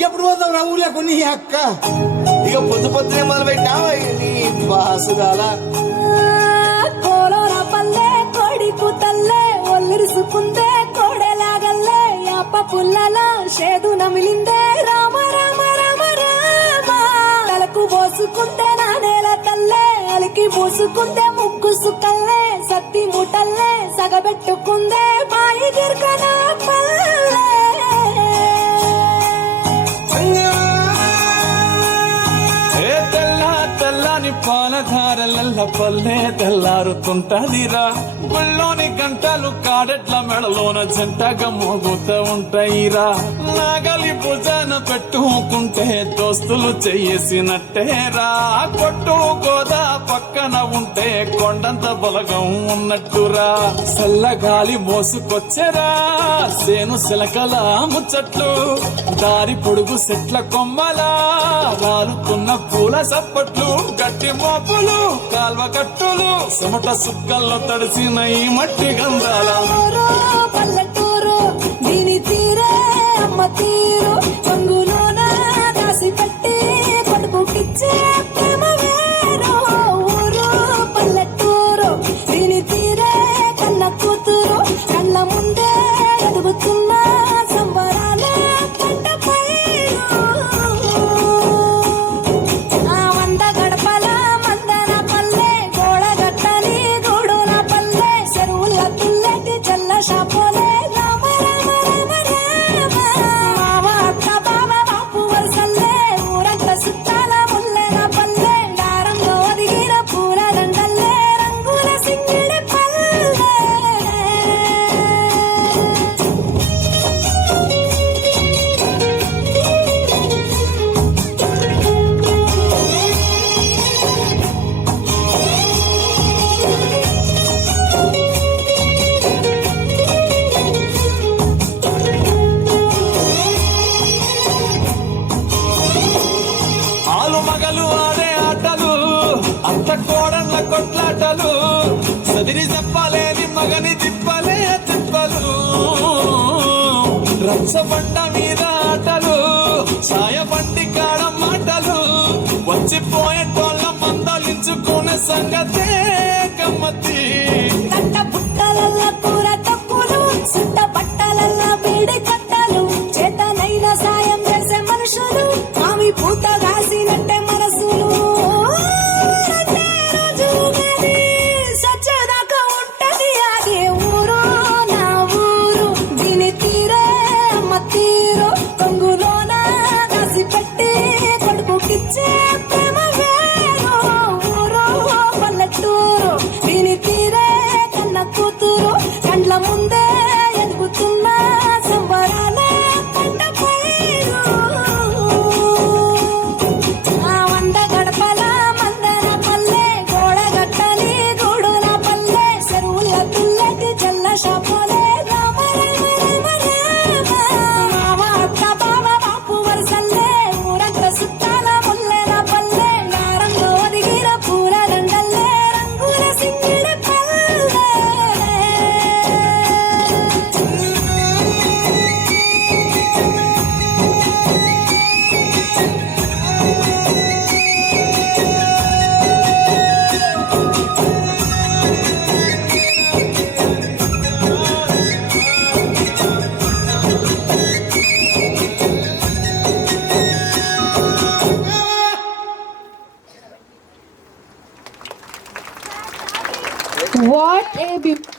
ఎప్పుడు పోతావు రా ఊర్లో కొన్ని అక్క? ఇక పొద్దు పొద్దునే మొదలు పెట్టావా నీ బాసుగాల? కోలోర పల్లె కోడి కూతల్లే ఒల్లిరుసుకుందే కోడెలాగల్లే యాప పుల్లల షేదు నమిలిందే రామ రామ రామ రామ తలకు పోసుకుందే నా నేల తల్లే అలికి పూసుకుందే ముగ్గు సుకల్లే సత్తి ముటల్లే సగబెట్టుకుందే బాయి గిర్కన పల్లె పాలధారలల్ల పల్లె తెల్లారుతుంటదిరా. గుళ్ళోని గంటలు కాడెట్ల మెడలోన జంటగా మోగుతూ ఉంటాయిరా. నాగలి భుజాన పెట్టుకుంటే దోస్తులు చేసినట్టేరా. కొట్టు గోదా పక్కన ఉంటే కొండంత బలగం ఉన్నట్టురా. చల్లగాలి మోసుకొచ్చెరా సేను సిలకల ముచ్చట్లు. దారి పొడుగు చెట్ల కొమ్మలా రాలుతున్న పూల సప్పట్లు. గట్టి మోపులు కాల్వ కట్టులు చెమట సుక్కల్లో తడిసిన ఈ మట్టి గంధాల. పల్లెటూరు దీని తీరే అమ్మ తీరు పొంగులోన దాసి పెట్టి కొడుకుకిచ్చే ప్రేమ వేరు. ఊరు పల్లెటూరు దీని తీరే కన్న కూతురు కళ్ళ ముందే ఎదుగుతున్న సంబరాల పంట పైరు. షాపోలే రామ రామ రామ రామ మామ అక్క బావ బాపు వరసల్లే ఊరంత సుట్టాల ముల్లెన పల్లె దారంలో ఒదిగిన పూల దండల్లే రంగుల సింగిడి పల్లె. మగలు ఆడే ఆటలు అంత కోడళ్ళ కొట్లాటలు. సదిరి చెప్పలేని మగని తిప్పలే తిప్పలు. రచ్చబండ మీద ఆటలు ఛాయ బండి కాడ మాటలు. వచ్చిపోయేటోళ్ళ మందలించుకునే సంగతే గమ్మతి. కట్ట పుట్టలల్ల కూర తప్పులు సుట్ట పట్టలల్ల బీడి కట్టలు. చేతనైన సాయం చేసే మనుషులు ఆమె పూత కాసినట్టే మనసులు. రోజు గది సచ్చదాకా ఉంటది అది ఊరు నా ఊరు దీని తీరే అమ్మ తీరు. కొంగులోన కాసి పెట్టి కొడుకుకిచ్చే ప్రేమ వేరు. ఊరు పల్లెటూరు దీని తీరే కన్న కూతురు కండ్ల ముందే ఎదుగుతున్న సంబరాల పంట పైరు. ఆ వంద గడపల మందన పల్లె గోడగట్టని గూడున పల్లె చెరువుల తుల్లటి చల్ల షాపోలే రామ రామ రామ రామ మామ అక్క బావ బాపు వరసల్లే ఊరంత సుట్టాల ముల్లెన పల్లె నారంలో ఒదిగిన పూల దండల్లే రంగుల సింగిడి పల్లె. What a beautiful